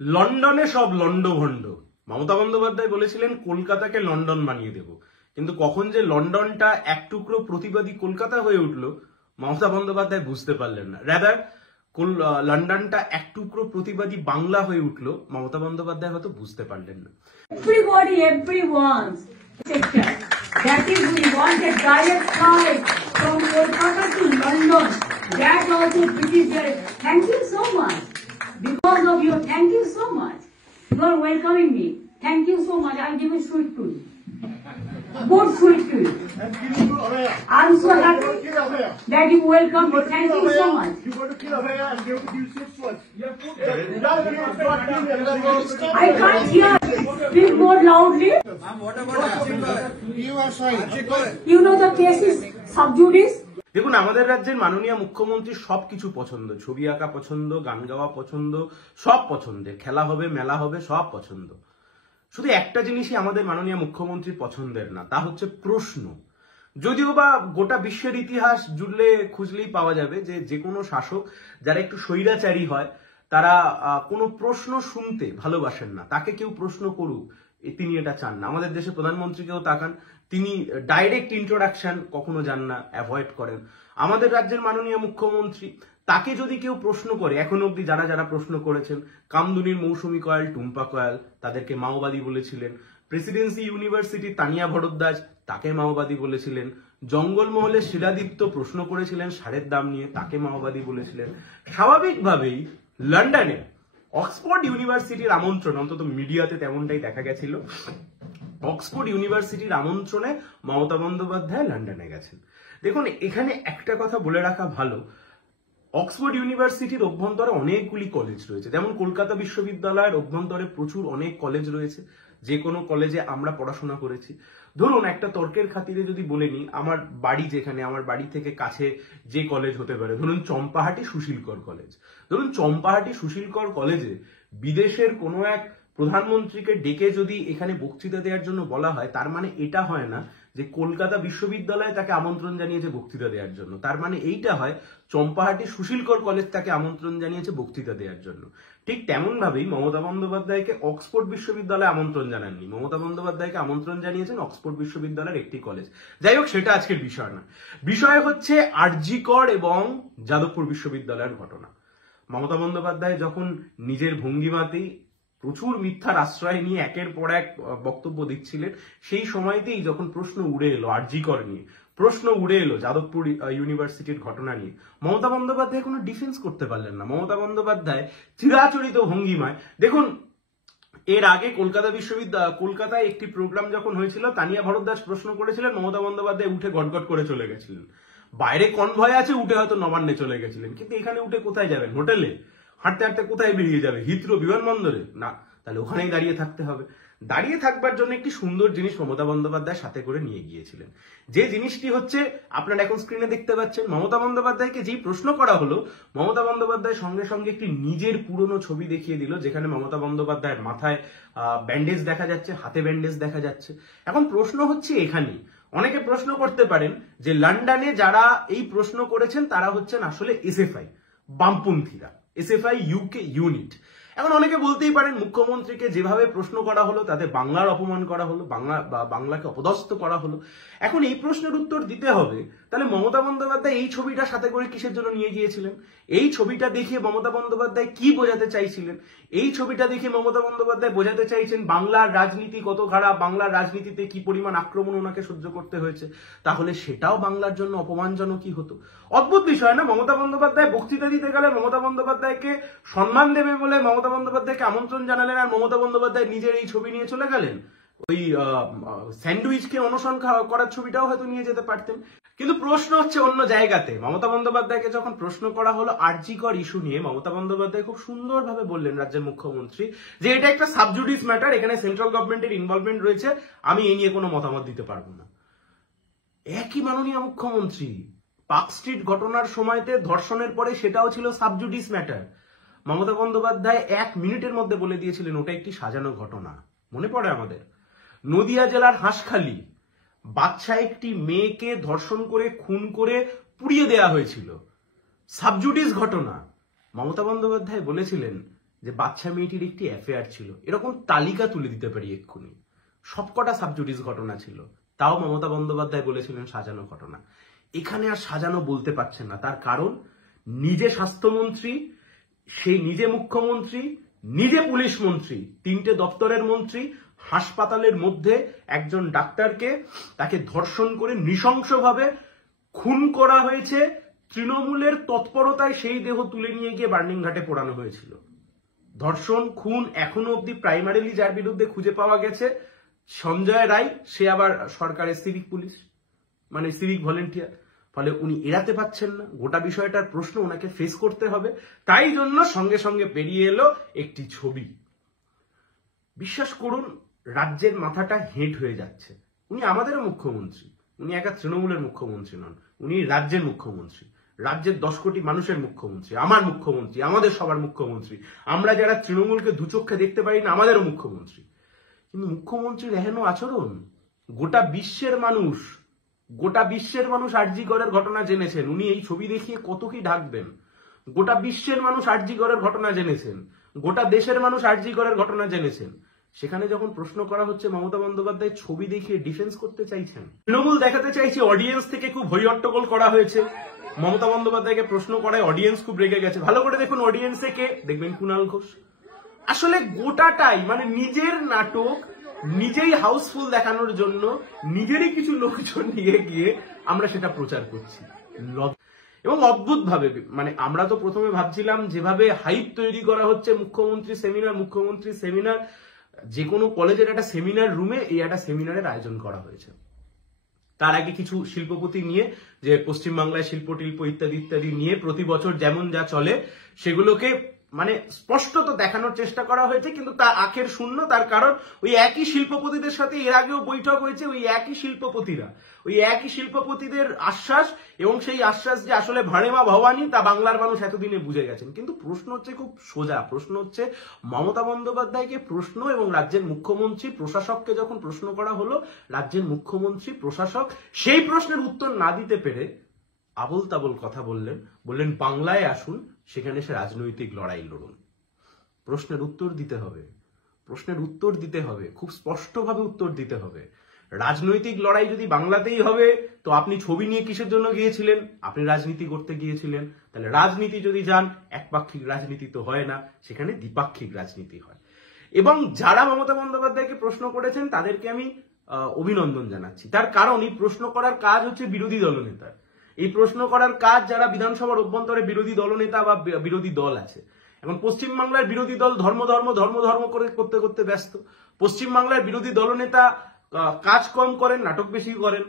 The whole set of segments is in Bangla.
লন্ডনে সব লন্ডভন্ড। মমতা বন্দ্যোপাধ্যায় বলেছিলেন কলকাতাকে লন্ডন বানিয়ে দেব, কিন্তু কখন যে লন্ডনটা এক টুকরো প্রতিবাদী কলকাতা হয়ে উঠলো মমতা বন্দ্যোপাধ্যায় বুঝতে পারলেন না। রাদার লন্ডনটা এক টুকরো প্রতিবাদী বাংলা হয়ে উঠলো মমতা বন্দ্যোপাধ্যায় হয়তো বুঝতে পারলেন না। Everyone's sector. That is, we want a direct flight from Kolkata to London. That also British. Thank you so much. Because of you, thank you so much. You are welcoming me. Thank you so much. I'll give a sweet to you. Good sweet to you. I'm so happy that you welcome me. Thank you so much. You go to Kilauea and give sweet words. I can't hear. Speak more loudly. You are sorry. You know the case is sub judice. দেখুন, আমাদের রাজ্যের মাননীয় মুখ্যমন্ত্রী সবকিছু পছন্দ, ছবি আঁকা পছন্দ, গান গাওয়া পছন্দ, সব পছন্দের, খেলা হবে, মেলা হবে, সব পছন্দ। শুধু একটা জিনিসই আমাদের মাননীয় মুখ্যমন্ত্রীর পছন্দের না, তা হচ্ছে প্রশ্ন। যদিও বা গোটা বিশ্বের ইতিহাস জুড়লে খুঁজলেই পাওয়া যাবে যে কোনো শাসক যারা একটু স্বৈরাচারী হয় তারা কোনো প্রশ্ন শুনতে ভালোবাসেন না, তাকে কেউ প্রশ্ন করুক তিনি এটা চান না। আমাদের দেশে প্রধানমন্ত্রীকেও তাকান, তিনি ডাইরেক্ট ইন্ট্রোডাকশন কখনো যান না, অ্যাভয়েড করেন। আমাদের রাজ্যের মাননীয় মুখ্যমন্ত্রী, তাকে যদি কেউ প্রশ্ন করে, এখন অব্দি যারা যারা প্রশ্ন করেছেন, কামদুনির মৌসুমী কয়াল, টুম্পা কয়াল তাদেরকে মাওবাদী বলেছিলেন, প্রেসিডেন্সি ইউনিভার্সিটি তানিয়া ভরদ্বাজ তাকে মাওবাদী বলেছিলেন, জঙ্গলমহলের শিলাদীপ্ত প্রশ্ন করেছিলেন সারের দাম নিয়ে, তাকে মাওবাদী বলেছিলেন। স্বাভাবিকভাবেই লন্ডনে অক্সফোর্ড ইউনিভার্সিটির আমন্ত্রণ, অন্তত মিডিয়াতে তেমনটাই দেখা গেছিল, অক্সফোর্ড ইউনিভার্সিটির আমন্ত্রণে মমতা বন্দ্যোপাধ্যায় লন্ডনে গেছেন। দেখুন, এখানে একটা কথা বলে রাখা ভালো, অক্সফোর্ড ইউনিভার্সিটির অভ্যন্তরে অনেকগুলি কলেজ রয়েছে, যেমন কলকাতা বিশ্ববিদ্যালয়ের অভ্যন্তরে প্রচুর অনেক কলেজ রয়েছে, যে কোনো কলেজে আমরা পড়াশোনা করেছি। ধরুন, একটা তর্কের খাতিরে যদি বলে নিই, আমার বাড়ি যেখানে, আমার বাড়ি থেকে কাছে যে কলেজ হতে পারে, ধরুন চম্পাহাটি সুশীলকর কলেজ। ধরুন চম্পাহাটি সুশীলকর কলেজে বিদেশের কোনো এক প্রধানমন্ত্রীকে ডেকে যদি এখানে বক্তৃতা দেওয়ার জন্য বলা হয়, তার মানে এটা হয় না যে কলকাতা বিশ্ববিদ্যালয় তাকে আমন্ত্রণ জানিয়েছে বক্তৃতা দেওয়ার জন্য, তার মানে এইটা হয় চম্পাহাটি সুশীলকর কলেজ তাকে আমন্ত্রণ জানিয়েছে বক্তৃতা দেওয়ার জন্য। ঠিক তেমন ভাবেই মমতা বন্দ্যোপাধ্যায়কে অক্সফোর্ড বিশ্ববিদ্যালয়ে আমন্ত্রণ জানাননি, মমতা বন্দ্যোপাধ্যায়কে আমন্ত্রণ জানিয়েছেন অক্সফোর্ড বিশ্ববিদ্যালয়ের একটি কলেজ। যাই হোক, সেটা আজকের বিষয় না। বিষয় হচ্ছে আরজি কর এবং যাদবপুর বিশ্ববিদ্যালয়ের ঘটনা। মমতা বন্দ্যোপাধ্যায় যখন নিজের ভঙ্গিমাতেই প্রচুর মিথ্যার আশ্রয় নিয়ে একের পর এক বক্তব্য দিচ্ছিলেন, সেই সময়তেই যখন প্রশ্ন উড়ে এলো আরজি কর নিয়ে, প্রশ্ন উড়ে এলো যাদবপুর ইউনিভার্সিটির ঘটনা নিয়ে, মমতা বন্দ্যোপাধ্যায় কোনো ডিফেন্স করতে পারলেন না। মমতা বন্দ্যোপাধ্যায় চিরাচরিত ভঙ্গিমায়, দেখুন এর আগে কলকাতায় একটি প্রোগ্রাম যখন হয়েছিল, তানিয়া ভরদ্বাজ প্রশ্ন করেছিলেন, মমতা বন্দ্যোপাধ্যায় উঠে গটগট করে চলে গেছিলেন। বাইরে কনভয় আছে, উঠে হয়তো নবান্নে চলে গেছিলেন, কিন্তু এখানে উঠে কোথায় যাবেন? হোটেলে হাঁটতে হাঁটতে কোথায় বেরিয়ে যাবে? হিথ্রো বিমানবন্দরে? না, তাহলে ওখানেই দাঁড়িয়ে থাকতে হবে। দাঁড়িয়ে থাকবার জন্য একটি সুন্দর জিনিস মমতা বন্দ্যোপাধ্যায় সাথে করে নিয়ে গিয়েছিলেন, যে জিনিসটি হচ্ছে আপনারা এখন স্ক্রিনে দেখতে পাচ্ছেন। মমতা বন্দ্যোপাধ্যায়কে যেই প্রশ্ন করা হলো, মমতা বন্দ্যোপাধ্যায় সঙ্গে সঙ্গে একটি নিজের পুরনো ছবি দেখিয়ে দিল, যেখানে মমতা বন্দ্যোপাধ্যায়ের মাথায় ব্যান্ডেজ দেখা যাচ্ছে, হাতে ব্যান্ডেজ দেখা যাচ্ছে। এখন প্রশ্ন হচ্ছে এখানেই, অনেকে প্রশ্ন করতে পারেন যে লন্ডনে যারা এই প্রশ্ন করেছেন তারা হচ্ছেন আসলে এসএফআই, বামপন্থীরা, এসএফআই ইউকে ইউনিট। এখন অনেকে বলতেই পারেন, মুখ্যমন্ত্রীকে যেভাবে প্রশ্ন করা হলো তাতে বাংলার অপমান করা হলো, বাংলাকে অপদস্থ করা হলো। এখন এই প্রশ্নের উত্তর দিতে হবে, তাহলে মমতা বন্দ্যোপাধ্যায় এই ছবিটা সাথে করে কিসের জন্য নিয়ে গিয়েছিলেন? এই ছবিটা দেখে মমতা বন্দ্যোপাধ্যায় কি বোঝাতে চাইছিলেন? এই ছবিটা দেখে মমতা বন্দ্যোপাধ্যায় বোঝাতে চাইছেন বাংলার রাজনীতি কত খারাপ, বাংলার রাজনীতিতে কি পরিমাণ আক্রমণ ওনাকে সহ্য করতে হয়েছে, তাহলে সেটাও বাংলার জন্য অপমানজনকই হতো। অদ্ভুত বিষয় না? মমতা বন্দ্যোপাধ্যায় বক্তৃতা দিতে গেলে মমতা বন্দ্যোপাধ্যায়কে সম্মান দেবে বলে মমতা বন্দ্যোপাধ্যায়কে আমন্ত্রণ জানালেন, আর মমতা বন্দ্যোপাধ্যায় নিজের এই ছবি নিয়ে চলে গেলেন। ওই স্যান্ডউইচকে অনশন করার ছবিটাও হয়তো নিয়ে যেতে পারতেন। কিন্তু প্রশ্ন হচ্ছে অন্য জায়গাতে। মমতা বন্দ্যোপাধ্যায়কে যখন প্রশ্ন করা হলো আরজি কর ইস্যু নিয়ে, মমতা বন্দ্যোপাধ্যায় খুব সুন্দরভাবে বললেন, রাজ্যের মুখ্যমন্ত্রী, যে এটা একটা সাবজুডিস ম্যাটার, এখানে সেন্ট্রাল গভর্নমেন্টের ইনভলভমেন্ট রয়েছে, আমি এই নিয়ে কোনো মতামত দিতে পারবো না। একই মাননীয় মুখ্যমন্ত্রী পার্ক স্ট্রিট ঘটনার সময়তে ধর্ষণের পরে সেটাও ছিল সাবজুডিস ম্যাটার। মমতা বন্দ্যোপাধ্যায় 1 মিনিটের মধ্যে বলে দিয়েছিলেন ওটা একটি সাজানো ঘটনা। মনে পড়ে আমাদের নদিয়া জেলার হাঁসখালি, বাচ্চা একটি মেয়েকে ধর্ষণ করে খুন করে পুড়িয়ে দেয়া হয়েছিল, সাবজুডিস ঘটনা। মমতা বন্দ্যোপাধ্যায় বলেছিলেন যে বাচ্চা মেয়েটির একটি অ্যাফেয়ার ছিল, এরকম তালিকা তুলে দিতে পারি এক্ষুনি। সবকটা সাবজুডিস ঘটনা ছিল, তাও মমতা বন্দ্যোপাধ্যায় বলেছিলেন সাজানো ঘটনা। এখানে আর সাজানো বলতে পারছেন না, তার কারণ নিজে স্বাস্থ্যমন্ত্রী, সে নিজে মুখ্যমন্ত্রী, নিজে পুলিশ মন্ত্রী, 3টে দপ্তরের মন্ত্রী, হাসপাতালের মধ্যে একজন ডাক্তারকে তাকে ধর্ষণ করে নৃশংসভাবে খুন করা হয়েছে। তৃণমূলের তৎপরতায় সেই দেহ তুলে নিয়ে গিয়ে বার্নিং ঘাটে পোড়ানো হয়েছিল। ধর্ষণ, খুন, এখনো অব্দি প্রাইমারিলি যার বিরুদ্ধে খুঁজে পাওয়া গেছে সঞ্জয় রায়, সে আবার সরকারের সিভিক পুলিশ, মানে সিভিক ভলেন্টিয়ার। ফলে উনি এড়াতে পাচ্ছেন না, গোটা বিষয়টার প্রশ্ন ওনাকে ফেস করতে হবে। তাই জন্য সঙ্গে সঙ্গে বেরিয়ে এলো একটি ছবি। বিশ্বাস করুন, রাজ্যের মাথাটা হেঁট হয়ে যাচ্ছে। উনি আমাদেরও মুখ্যমন্ত্রী, উনি একা তৃণমূলের মুখ্যমন্ত্রী নন, উনি রাজ্যের মুখ্যমন্ত্রী, রাজ্যের 10 কোটি মানুষের মুখ্যমন্ত্রী, আমার মুখ্যমন্ত্রী, আমাদের সবার মুখ্যমন্ত্রী। আমরা যারা তৃণমূলকে দুচক্ষে দেখতে পারি না, আমাদেরও মুখ্যমন্ত্রী। কিন্তু মুখ্যমন্ত্রীর এহেন আচরণ, গোটা বিশ্বের মানুষ আরজি করের ঘটনা জেনেছেন। উনি এই ছবি দেখিয়ে কত কি ঢাকবেন। গোটা বিশ্বের মানুষ আরজি করের ঘটনা জেনেছেন, গোটা দেশের মানুষ আরজি করের ঘটনা জেনেছেন। সেখানে যখন প্রশ্ন করা হচ্ছে, মমতা বন্দ্যোপাধ্যায় ছবি দেখিয়ে ডিফেন্স করতে চাইছেন, তৃণমূল দেখাতে চাইছে অডিয়েন্স থেকে খুব হই হট্টগোল করা হয়েছে। মমতা বন্দ্যোপাধ্যায়কে প্রশ্ন করায় অডিয়েন্স খুব রেগে গেছে। ভালো করে দেখুন অডিয়েন্সে কে, দেখবেন কুণাল ঘোষ। আসলে গোটাটাই মানে নিজের নাটক, নিজেই হাউসফুল দেখানোর জন্য নিজেরই কিছু লোকজন নিয়ে গিয়ে আমরা সেটা প্রচার করছি। এবং অদ্ভুত ভাবে, মানে আমরা তো প্রথমে ভাবছিলাম যেভাবে হাইপ তৈরি করা হচ্ছে মুখ্যমন্ত্রী সেমিনার, যে কোনো কলেজের একটা সেমিনার রুমে এই একটা সেমিনারের আয়োজন করা হয়েছে। তার আগে কিছু শিল্পপতি নিয়ে, যে পশ্চিমবাংলায় শিল্প টিল্প ইত্যাদি ইত্যাদি নিয়ে প্রতি বছর যেমন যা চলে সেগুলোকে মানে স্পষ্টত দেখানোর চেষ্টা করা হয়েছে, কিন্তু তা আখের শূন্য। তার কারণ ওই একই শিল্পপতিদের সাথে এর আগেও বৈঠক হয়েছে, ওই একই শিল্পপতিদের আশ্বাস, এবং সেই আশ্বাস যে আসলে ভাড়েমা ভবানী, তা বাংলার মানুষ এতদিনে বুঝে গেছেন। কিন্তু প্রশ্ন হচ্ছে খুব সোজা, প্রশ্ন হচ্ছে মমতা বন্দ্যোপাধ্যায়কে প্রশ্ন এবং রাজ্যের মুখ্যমন্ত্রী প্রশাসককে যখন প্রশ্ন করা হলো, রাজ্যের মুখ্যমন্ত্রী প্রশাসক সেই প্রশ্নের উত্তর না দিতে পেরে আবল তাবল কথা বললেন বাংলায় আসুন, সেখানে সে রাজনৈতিক লড়াই লড়ুন। প্রশ্নের উত্তর দিতে হবে, খুব স্পষ্টভাবে উত্তর দিতে হবে। রাজনৈতিক লড়াই যদি বাংলাতেই হবে, তো আপনি ছবি নিয়ে কিসের জন্য গিয়েছিলেন? আপনি রাজনীতি করতে গিয়েছিলেন। তাহলে রাজনীতি যদি যান, একপাক্ষিক রাজনীতি তো হয় না, সেখানে দ্বিপাক্ষিক রাজনীতি হয়। এবং যারা মমতা বন্দ্যোপাধ্যায়কে প্রশ্ন করেছেন তাদেরকে আমি অভিনন্দন জানাচ্ছি। তার কারণ এই প্রশ্ন করার কাজ হচ্ছে বিরোধী দলনেতার। এই প্রশ্ন করার কাজ যারা বিধানসভার অভ্যন্তরে বিরোধী দলনেতা বা বিরোধী দল আছে। এখন পশ্চিমবাংলার বিরোধী দল ধর্ম করে করতে করতে ব্যস্ত। পশ্চিমবাংলার বিরোধী দলনেতা কাজ কম করেন, নাটক বেশি করেন।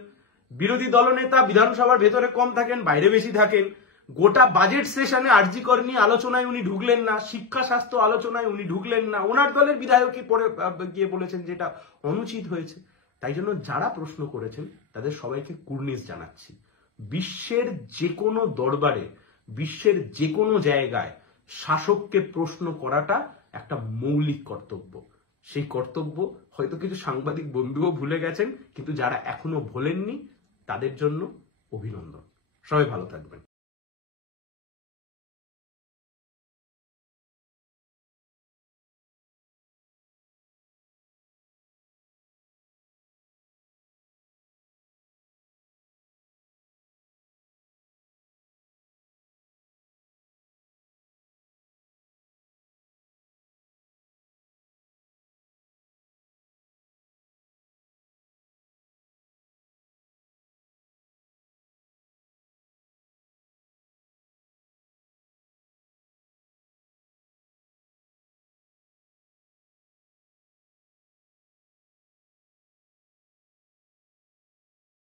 বিরোধী দলনেতা বিধানসভার ভেতরে কম থাকেন, বাইরে বেশি থাকেন। গোটা বাজেট সেশনে আরজি কর নিয়ে আলোচনায় উনি ঢুকলেন না, শিক্ষা স্বাস্থ্য আলোচনায় উনি ঢুকলেন না। ওনার দলের বিধায়কই পরে গিয়ে বলেছেন যেটা অনুচিত হয়েছে। তাই জন্য যারা প্রশ্ন করেছেন তাদের সবাইকে কুর্নিশ জানাচ্ছি। বিশ্বের যে কোনো দরবারে, বিশ্বের যে কোনো জায়গায় শাসককে প্রশ্ন করাটা একটা মৌলিক কর্তব্য। সেই কর্তব্য হয়তো কিছু সাংবাদিক বন্ধুও ভুলে গেছেন, কিন্তু যারা এখনো ভোলেননি তাদের জন্য অভিনন্দন। সবাই ভালো থাকবেন।